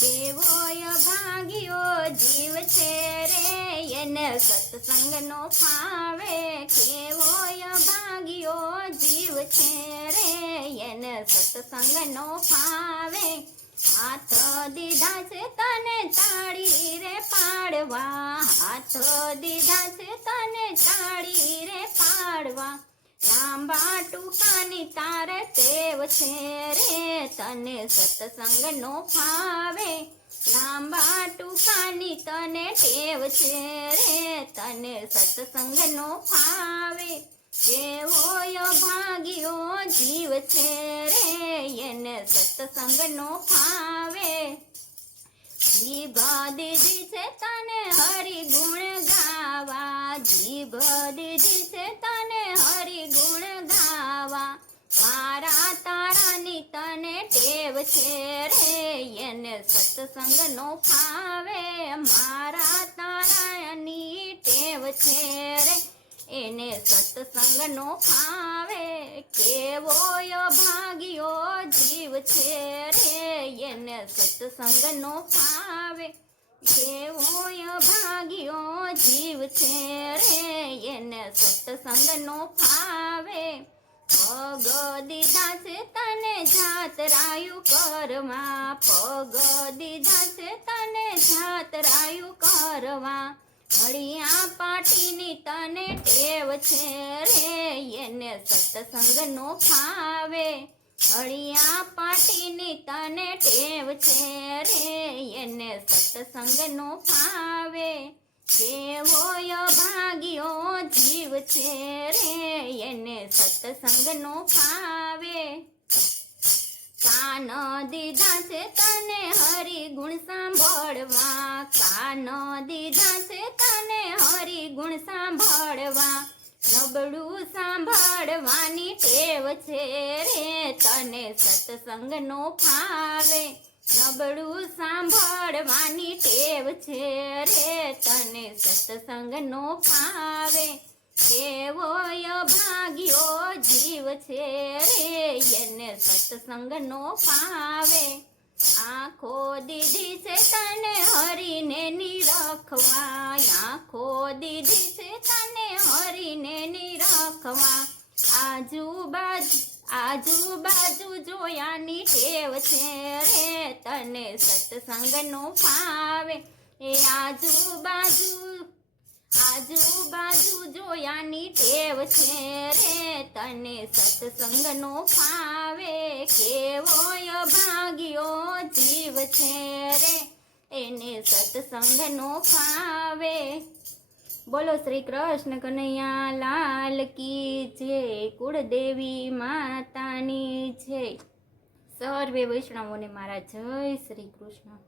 કેવોય ભાગ્યો જીવ છે રે, એને સત્સંગનો ફાવે. કેવોય ભાગ્યો જીવ છે રે, એને સત્સંગનો ફાવે. હાથ દીધા છે તને તાળી રે પાડવા. હાથ દીધા છે તને તાળી રે પાડવા. લાંબા ટૂંકાની તારે ટેવ છે રે, તને સત્સંગનો ફાવે. લાંબા ટૂંકાની તને ટેવ છે રે, તને સત્સંગનો ફાવે. કેવો ભાગ્યો જીવ છે રે, એને સત્સંગનો ફાવે. જીભ દીધી છે તને હરિ ગુણ ગાવા, જીભ દીધી છે તને તને ટેવ છે રે, એને સત્સંગનો ફાવે. મારા તારાની ટેવ છે રે, એને સત્સંગનો ફાવે. કેવોય ભાગ્યો જીવ છે રે, એને સત્સંગનો ફાવે. કેવોય ભાગ્યો જીવ છે રે, એને સત્સંગનો ફાવે. પગ દીધા છે તને જાતરાયું કરવા પગ દીધા છે તને જાતરાયું કરવા હળિયા પાટીની તને ટેવ છે રે, એને સત્સંગનો ફાવે. હળિયા પાટીની તને ટેવ છે રે, એને સત્સંગનો ફાવે. કેવો ભાગ્યો જીવ છે રે એને સત્સંગનો ફાવે. કાન દીધા છે તને હરિ ગુણ સાંભળવા. કાન દીધા છે તને હરિ ગુણ સાંભળવા. નબળું સાંભળવાની ટેવ છે રે, તને સત્સંગનો ફાવે. નબળું સાંભળવાની ટેવ છે રે, તને સત્સંગનો ફાવે. કેવોય ભાગ્યો જીવ છે રે, એને સત્સંગનો ફાવે. આંખો દીધી છે તને હરીને નિરખવા. આંખો દીધી છે તને હરીને નિરખવા. આજુબાજુ આજુબાજુ જોયાની ટેવ છે રે, તને સત્સંગનો ફાવે. એ આજુબાજુ આજુબાજુ જોયાની ટેવ છે રે, તને સત્સંગનો ફાવે કેવોય ભાગ્યો જીવ છે રે, એને સત્સંગનો ફાવે. બોલો શ્રી કૃષ્ણ કનૈયા લાલ કી જય, કુળદેવી માતાની જય. સર્વે વૈષ્ણવોને મારા જય શ્રી કૃષ્ણ.